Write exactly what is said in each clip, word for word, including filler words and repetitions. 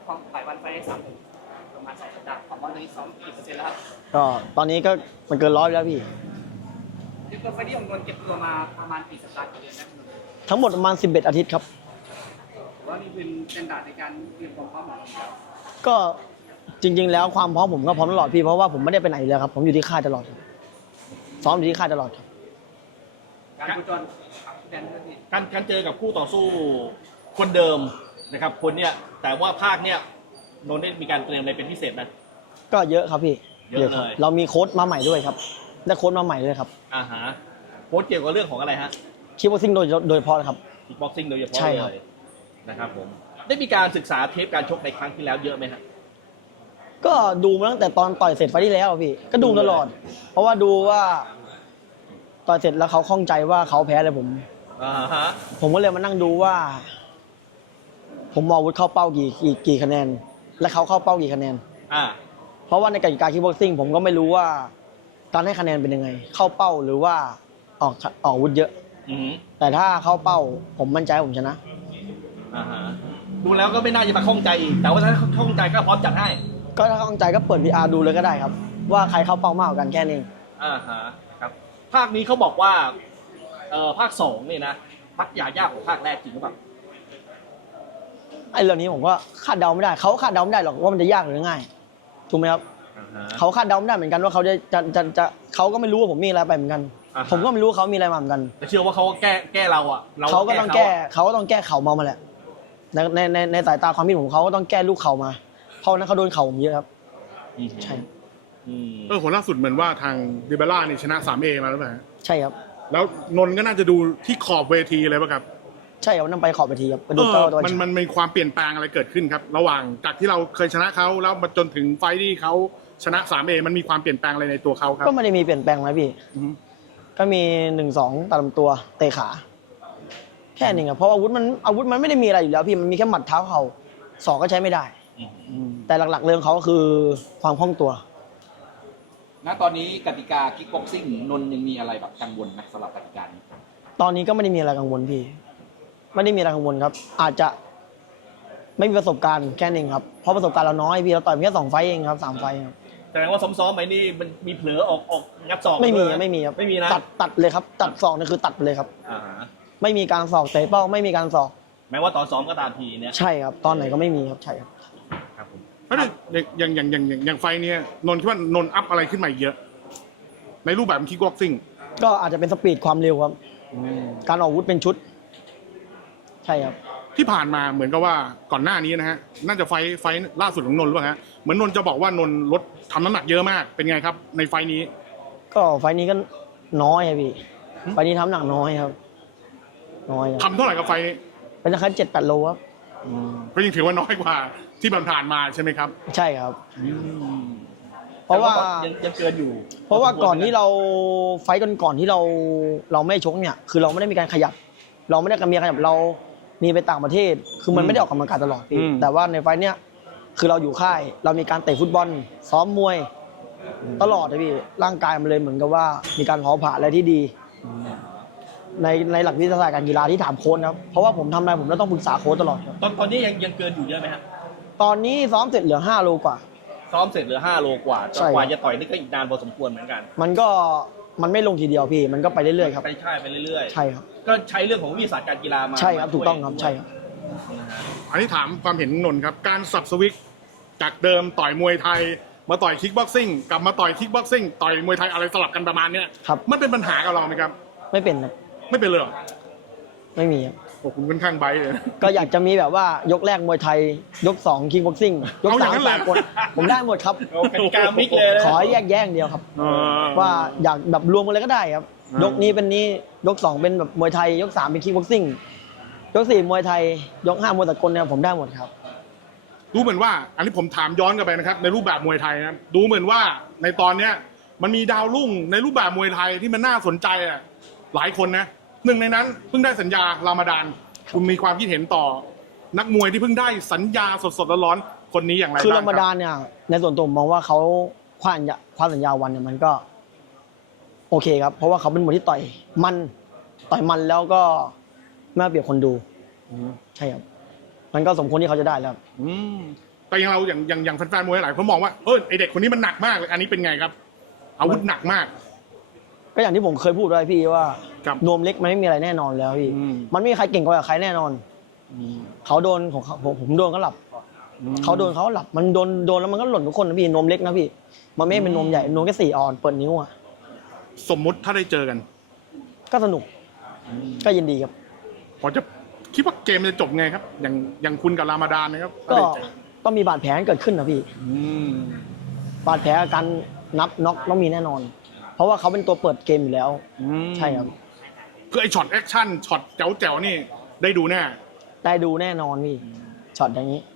ความฝ่ายวันไฟสามประมาณสองสัปดาห์ของวันนี้ซ้อมกี่เปอร์เซ็นต์แล้วครับก็ตอนนี้ก็มันเกินร้อยแล้วพี่เก็บตัวไฟที่ของนนท์เก็บตัวมาประมาณกี่สัปดาห์กี่เดือนนะคุณนนท์ทั้งหมดประมาณสิบเอ็ดอาทิตย์ครับว่านี่เป็นสแตนดาร์ดในการเตรียมความพร้อมของเราก็จริง ๆ แล้วความพร้อมผมก็พร้อมตลอดพี่เพราะว่าผมไม่ได้ไปไหนเลยครับผมอยู่ที่ค่ายตลอดครับซ้อมอยู่ที่ค่ายตลอดครับการโคจรแดนเพื่อนนี่การการเจอกับคู่ต่อสู้คนเดิมนะครับคนเนี้ยแต่ว่าภาคเนี้ยนนท์ได้มีการเตรียมอะไรเป็นพิเศษไหมก็เยอะครับพี่เยอะเลยเรามีโค้ชมาใหม่ด้วยครับได้โค้ชมาใหม่ด้วยครับอ่าฮะโค้ชเกี่ยวกับเรื่องของอะไรฮะคิกบ็อกซิ่งโดยโดยเฉพาะครับคิกบ็อกซิ่งโดยเฉพาะใช่ครับเลยนะครับผมได้มีการศึกษาเทปการชกในครั้งที่แล้วเยอะไหมฮะก็ดูมาตั้งแต่ตอนต่อยเสร็จไฟล์ที่แล้วพี่ก็ดูตลอดเพราะว่าดูว่าต่อยเสร็จแล้วเขาข้องใจว่าเขาแพ้เลยผมอ่าฮะผมก็เลยมานั่งดูว่า ผมมองวุฒิเข้าเป้ากี่กี่กี่คะแนนและเขาเข้าเป้ากี่คะแนนอ่าเพราะว่าในกติกาคิกบ็อกซิ่งผมก็ไม่รู้ว่าการให้คะแนนเป็นยังไงเข้าเป้าหรือว่าออกออกอาวุธเยอะอือแต่ถ้าเข้าเป้าผมมั่นใจผมชนะอ่าฮะดูแล้วก็ไม่น่าจะมาข้องใจอีกแต่ว่าถ้าข้องใจก็พร้อมจัดให้ก็ถ้าข้องใจก็เปิด วี อาร์ ดูเลยก็ได้ครับว่าใครเข้าเป้ามากกว่ากันแค่นี้อ่าฮะครับภาคนี้เขาบอกว่าเอ่อภาคสองนี่นะพักยายากกว่าภาคแรกจริงหรือเปล่าไอ้เรื่องนี้ผมก็คาดเดาไม่ได้เขาคาดเดาไม่ได้หรอกว่ามันจะยากหรือง่ายถูกไหมครับเขาคาดเดาไม่ได้เหมือนกันว่าเขาจะจะจะจะเขาก็ไม่รู้ว่าผมมีอะไรไปเหมือนกันผมก็ไม่รู้ว่าเขามีอะไรมาเหมือนกันแต่เชื่อว่าเขาแก้แก้เราอ่ะเขาก็ต้องแก้เขาก็ต้องแก้เข่ามามาแหละในในในในสายตาความคิดผมเขาก็ต้องแก้ลูกเข่ามาเพราะนั้นเขาโดนเข่าผมเยอะครับใช่เออคนล่าสุดเหมือนว่าทางดิเบล่านี่ชนะ สามเอ มาแล้วป่ะใช่ครับแล้วนนท์ก็น่าจะดูที่ขอบเวทีเลยป่ะครับใช่ครับนั่งไปขอบเวทีครับไปดูเออมันมันมีความเปลี่ยนแปลงอะไรเกิดขึ้นครับระหว่างจากที่เราเคยชนะเขาแล้วมาจนถึงไฟที่เขาชนะ สามเอ มันมีความเปลี่ยนแปลงอะไรในตัวเขาครับก็ไม่ได้มีเปลี่ยนแปลงอะไรพี่ก็มีหนึ่งสองตัดลำตัวเตะขาแค่นี้ครับเพราะอาวุธมันอาวุธมันไม่ได้มีอะไรอยู่แล้วพี่มันมีแค่หมัดเท้าเข่าศอกก็ใช้ไม่ได้แต่หลักๆเรื่องเขาก็คือความคล่องตัวณตอนนี้กติกาคิกบ็อกซิ่งนนยังมีอะไรแบบกังวลไหมสำหรับกติกานี้ตอนนี้ก็ไม่ได้มีอะไรกังวลพี่ไม่ได้มีอะไรกังวลครับอาจจะไม่มีประสบการณ์แค่นึงครับเพราะประสบการณ์เราน้อยพี่เราต่อยเพียงสองไฟเองครับสามไฟครับแสดงว่าซ้อมๆไปนี่มันมีเผลอออกออกงัดศอกไม่มีไม่มีครับไม่มีนะตัดตัดเลยครับตัดศอกนี่คือตัดไปเลยครับอ่าไม่มีการศอกเตะเป้าไม่มีการศอกแม้ว่าตอนซ้อมก็ตามทีเนี่ยใช่ครับตอนไหนก็ไม่มีครับใช่ครับครับผมอย่างอย่างอย่างอย่างอย่างไฟเนี้ยนนท์คิดว่านนท์อัพอะไรขึ้นมาเยอะในรูปแบบคิกบ็อกซิ่งก็อาจจะเป็นสปีดความเร็วครับการออกอาวุธเป็นชุดใช่ครับที่ผ่านมาเหมือนกับว่าก่อนหน้านี้นะฮะน่าจะไฟไฟล่าสุดของนนท์หรือเปล่าฮะเหมือนนนท์จะบอกว่านนท์ลดทำน้ำหนักเยอะมากเป็นไงครับในไฟนี้ก็ไฟนี้ก็น้อยครับพี่ไฟนี้ทำหนักน้อยครับน้อยทำเท่าไหร่กับไฟนี้เป็นราคาเจ็ดแปดโลครับก็ยังถือว่าน้อยกว่าที่ผ่านมาใช่ไหมครับใช่ครับเพราะว่ายังเกินอยู่เพราะว่าก่อนที่เราไฟก่อนก่อนที่เราเราไม่ชกเนี่ยคือเราไม่ได้มีการขยับเราไม่ได้การมีขยับเรามีไปต่างประเทศคือมันไม่ได้ออกกำลังกายตลอดพี่แต่ว่าในไฟเนี้ยคือเราอยู่ค่ายเรามีการเตะฟุตบอลซ้อมมวยตลอดเลยพี่ร่างกายมันเลยเหมือนกับว่ามีการเผาผลาญอะไรที่ดีในในหลักวิทยาศาสตร์การกีฬาที่ถามโค้ชครับเพราะว่าผมทำอะไรผมต้องปรึกษาโค้ชตลอดตอนตอนนี้ยังยังเกินอยู่เยอะไหมฮะตอนนี้ซ้อมเสร็จเหลือห้าโลกว่าซ้อมเสร็จเหลือห้าโลกว่าจนกว่าจะต่อยนี่ก็อีกนานพอสมควรเหมือนกันมันก็มันไม่ลงทีเดียวพี่มันก็ไปเรื่อยๆครับไปใช่ไปเรื่อยๆใช่ครับก็ใช้เรื่องของวิทยาศาสตร์การกีฬามาใช่ครับถูกต้องครับใช่ครับอันนี้ถามความเห็นนนท์ครับการสับสวิตจากเดิมต่อยมวยไทยมาต่อยคิกบ็อกซิ่งกลับมาต่อยคิกบ็อกซิ่งต่อยมวยไทยอะไรสลับกันประมาณเนี้ยครับมันเป็นปัญหากับเราไหมครับไม่เป็นครับไม่เป็นเลยหรอไม่มีครับโอ้คุณค่อนข้างไบเลยก็อยากจะมีแบบว่ายกแรกมวยไทยยกสองคิกบ็อกซิ่งยกสามสากลผมได้หมดครับกามิกเลยขอแยกแยกเดียวครับว่าอยากแบบรวมกันเลยก็ได้ครับยกนี้เป็นนี้ยกสองเป็นแบบมวยไทยยกสามเป็นคิกบ็อกซิ่งยกสี่มวยไทยยกห้ามวยสากลเนี่ยผมได้หมดครับดูเหมือนว่าอันนี้ผมถามย้อนกลับไปนะครับในรูปแบบมวยไทยนะดูเหมือนว่าในตอนเนี้ยมันมีดาวรุ่งในรูปแบบมวยไทยที่มันน่าสนใจอ่ะหลายคนนะหนึ่งในนั้นเพิ่งได้สัญญารามาดานคุณมีความคิดเห็นต่อนักมวยที่เพิ่งได้สัญญาสดๆร้อนๆคนนี้อย่างไรบ้างคือรามาดานเนี่ยในส่วนตัวผมมองว่าเขาคว้าคว้าสัญญาวันเนี่ยมันก็โอเคครับเพราะว่าเขาเป็นมวยที่ต่อยมันต่อยมันแล้วก็ไม่เปรียบคนดูใช่ครับมันก็สมควรที่เขาจะได้แล้วแต่อย่างเราอย่างอย่างอย่างแฟนๆมวยหลายคนมองว่าเออไอเด็กคนนี้มันหนักมากเลยอันนี้เป็นไงครับ อาวุธหนักมากก็อย่างที่ผมเคยพูดไว้พี่ว่าครับนวมเล็กมันไม่มีอะไรแน่นอนแล้วพี่อืมมันไม่มีใครเก่งกว่าใครแน่นอนเขาโดนของเขาผมผมโดนเขาหลับเขาโดนเขาหลับมันโดนโดนแล้วมันก็หล่นทุกคนนะพี่นวมเล็กนะพี่มันไม่เป็นนวมใหญ่นวมแค่สี่ออนเปิดนิ้วอ่ะสมมุติถ้าได้เจอกันก็สนุกก็ยินดีครับพอจะคิดว่าเกมจะจบไงครับ อย่างอย่างคุณกับรามาดานนะครับก็ถ้าได้เจอก็มีบาดแผลเกิดขึ้นนะพี่อืมบาดแผลการนับน็อกต้องมีแน่นอน เพราะว่าเขาเป็นตัวเปิดเกมอยู่แล้วอืมใช่ครับคือไอช็อตแอคชั่นช็อตแจ๋วแจ๋วๆนี่ได้ดูแน่ได้ดูแน่นอนพี่ช็อตอย่างนี้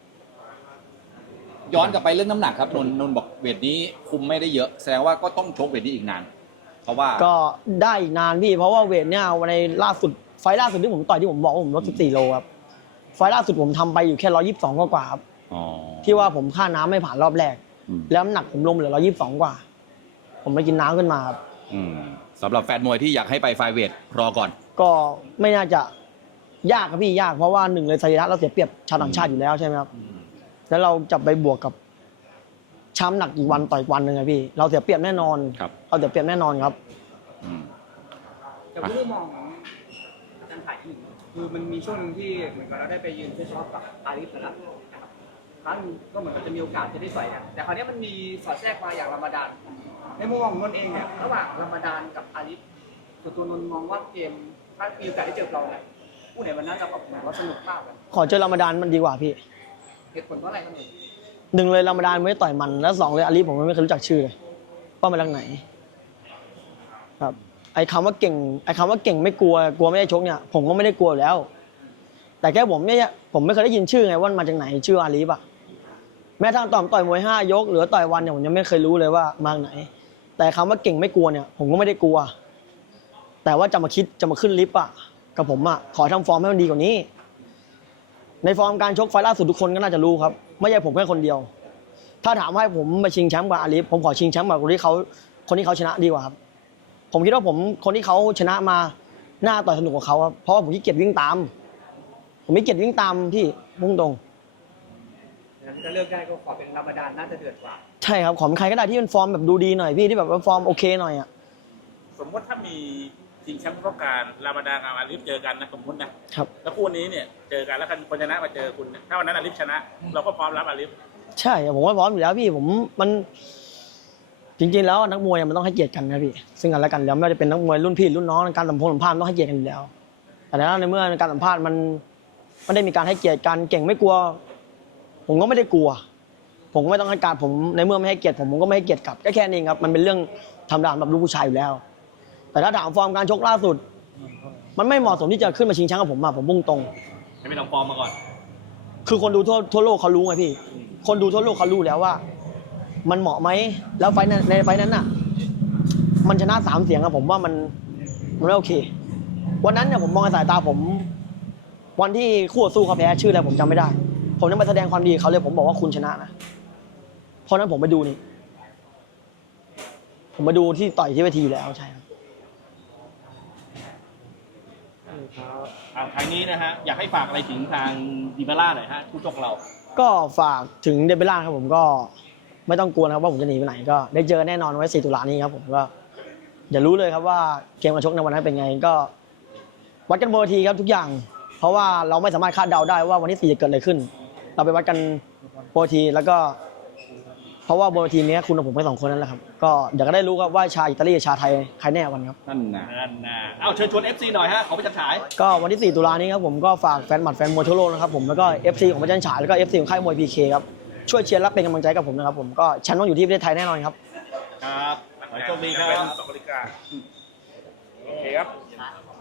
ย้อนกลับไปเรื่องน้ำหนักครับนนท์นนท์บอกเวทนี้คุมไม่ได้เยอะ แสดงว่าก็ต้องชกเวทนี้อีกนาน เพราะว่าก็ได้อีกนานพี่ เพราะว่าเวทเนี่ยในล่าสุดไฟล์ล่าสุดที่ผมต่อยที่ผมบอกว่าผมลดสิบสี่โลครับไฟล์ล่าสุดผมทำไปอยู่แค่ร้อยยี่สิบสองกว่าๆครับอ๋อที่ว่าผมค่าน้ำไม่ผ่านรอบแรกอืมแล้วน้ำหนักผมลงเหลือร้อยยี่สิบสองกว่า ผมไปกินน้ำขึ้นมาครับอืมสำหรับแฟนมวยที่อยากให้ไปไฟเวทรอก่อนก็ไม่น่าจะยากครับพี่ยากเพราะว่าหนึ่งเลยสรีระเราเสียเปรียบชาวต่างชาติอยู่แล้วใช่ไหมครับแล้วเราจะไปบวกกับช้ำหนักอีกวันต่อยวันหนึ่งไงพี่ เราเสียเปรียบแน่นอนครับเราเสียเปรียบแน่นอนครับอืมแต่ผู้มองของอาจารย์ถ่ายที่หนึ่งคือมันมีช่วงหนึงที่เหมือนกับเราได้ไปยืนเพื่อชอบกับอาริฟนะครับครั้งหนึ่งก็เหมือนกับจะมีโอกาสจะได้ต่อยกันแต่คราวนี้มันมีสอดแทรกมาอย่างรามาดานในมุมมองของนนท์เองเนี่ยระหว่างรามาดานกับอาริฟส่วนตัวนนท์มองว่าเกมถ้ามีโอกาสได้เจอเราเนี่ยผู้ไหนวันนั้นจะแบบเหมือนว่าสนุกมากเลยขอเจอรามฎานมันดีกว่าพี่เหตุผลเพราะอะไรครับนนท์หนึ่งเลยรามฎานไม่ได้ต่อยมันแล้วสองเลยอาลีผมไม่เคยรู้จักชื่อเลยว่ามาจากไหน ครับไอ้คำว่าเก่งไอ้คำว่าเก่งไม่กลัวกลัวไม่ได้ชกเนี่ย ผมก็ไม่ได้กลัวอยู่แล้ว แต่แค่ผมเนี่ยผมไม่เคยได้ยินชื่อไงว่ามันมาจากไหนชื่ออาลีปะแม้ทั้งตอนต่อยมวยห้ายกหรือต่อยวันเนี่ยผมยังไม่เคยรู้เลยว่ามาจากไหน แต่คำว่าเก่งไม่กลัวเนี่ย ผมก็ไม่ได้กลัว แต่ว่าจะมาคิดจะมาขึ้นลิฟต์อะกับผมอะขอทำฟอร์มให้มันดีกว่านี้ ในฟอร์มการชกไฟล์ล่าสุดทุกคนก็น่าจะรู้ครับ ไม่ใช่ผมแค่คนเดียว ถ้าถามให้ผมมาชิงแชมป์กับอาลีฟผมขอชิงแชมป์กับคนที่เขาคนที่เขาชนะดีกว่าครับ ผมคิดว่าผมคนที่เขาชนะมาหน้าต่อยสนุกกว่าเขาครับเพราะว่าผมขี้เกียจวิ่งตาม ผมขี้เกียจวิ่งตามพี่พุ่งตรงถ้าเลือกได้ก็ขอเป็นรามาดานน่าจะเดือดกว่าใช่ครับขอเป็นใครก็ได้ที่เป็นฟอร์มแบบดูดีหน่อยพี่ที่แบบว่าฟอร์มโอเคหน่อยอ่ะสมมติถ้ามีชิงแชมป์ผู้ประการรามาดานกับอาลิฟเจอกันนะสมมตินะครับ แล้วคู่นี้เนี่ยเจอกันแล้วคนชนะมาเจอคุณเนี่ยถ้าวันนั้นอาลิฟชนะ เราก็พร้อมรับอาลิฟใช่ผมว่าพร้อมอยู่แล้วพี่ผมมันจริงๆแล้วนักมวยมันต้องให้เกียรติกันนะพี่ซึ่งกันและกันแล้วไม่ว่าจะเป็นนักมวยรุ่นพี่รุ่นน้องการสัมพงสัมภาษณ์ต้องให้เกียรติกันอยู่แล้ว แต่แล้วในเมื่อการสัมภาษณ์มันไม่ได้มีการให้เกียรติกันเก่งไม่กลัว ผมก็ไม่ได้กลัว ผมก็ไม่ต้องให้การผมในเมื่อไม่ให้เกียรติผมผมก็ไม่ให้เกียรติกลับก็แค่นี้ครับมันเป็นเรื่องธรรมดาสำหรับลูกผู้ชายอยู่แล้ว แต่ถ้าถามฟอร์มการชกล่าสุด มันไม่เหมาะสมที่จะขึ้นมาชิงแชมป์กับผมอะผมพุ่งตรงให้ไปลองฟอร์มมาก่อนคือคนดูทั่วทั่วโลกเขารู้ไงพี่ คนดูทั่วโลกเขารู้แล้วว่า มันเหมาะไหม แล้วไฟล์นั้นในไฟล์นั้นน่ะ มันชนะสามเสียงอะผมว่ามันมันไม่โอเค วันนั้นเนี่ยผมมองในสายตาผม วันที่คู่ต่อสู้เขาแพ้ชื่ออะไรผมจำไม่ได้ ผมยังไปแสดงความดีกับเขาเลยผมบอกว่าคุณชนะนะ เพราะนั้นผมไปดูนี่ ผมมาดูที่ต่อยที่เวทีอยู่แล้วใช่ครับอ่าท้ายนี้นะฮะอยากให้ฝากอะไรถึงทางดิเบล่าหน่อยฮะผู้ชกเราก็ฝากถึงเดบิล่าครับผมก็ไม่ต้องกลัวนะครับว่าผมจะหนีไปไหนก็ได้เจอแน่นอนไว้สี่ตุลานี้ครับผมก็อย่ารู้เลยครับว่าเกมการชกในวันนั้นเป็นไงก็วัดกันบนเวทีครับทุกอย่าง เพราะว่าเราไม่สามารถคาดเดาได้ว่าวันที่สี่จะเกิดอะไรขึ้น เราไปวัดกันบนเวทีแล้วก็เพราะว่าบนเวทีนี้คุณกับผมแค่สองคนนั่นแหละครับก็เดี๋ยวก็ได้รู้ครับว่าชาวอิตาลีกับชาวไทยใครแน่กว่ากันครับนั่นนะนั่นนะเอาเชิญชวน เอฟ ซี หน่อยฮะขอไปจัดฉายก็วันที่สี่ตุลานี้ครับผมก็ฝากแฟนหมัดแฟนมวยทั่วโลกนะครับผมแล้วก็ เอฟ ซี ของพระจันทร์ฉายแล้วก็ เอฟ ซี ของค่ายมวย พี เค ครับช่วยเชียร์และเป็นกำลังใจกับผมนะครับผมก็แชมป์ต้องอยู่ที่ประเทศไทยแน่นอนครับครับขอให้โชคดีครับสองบริการโอเคครับ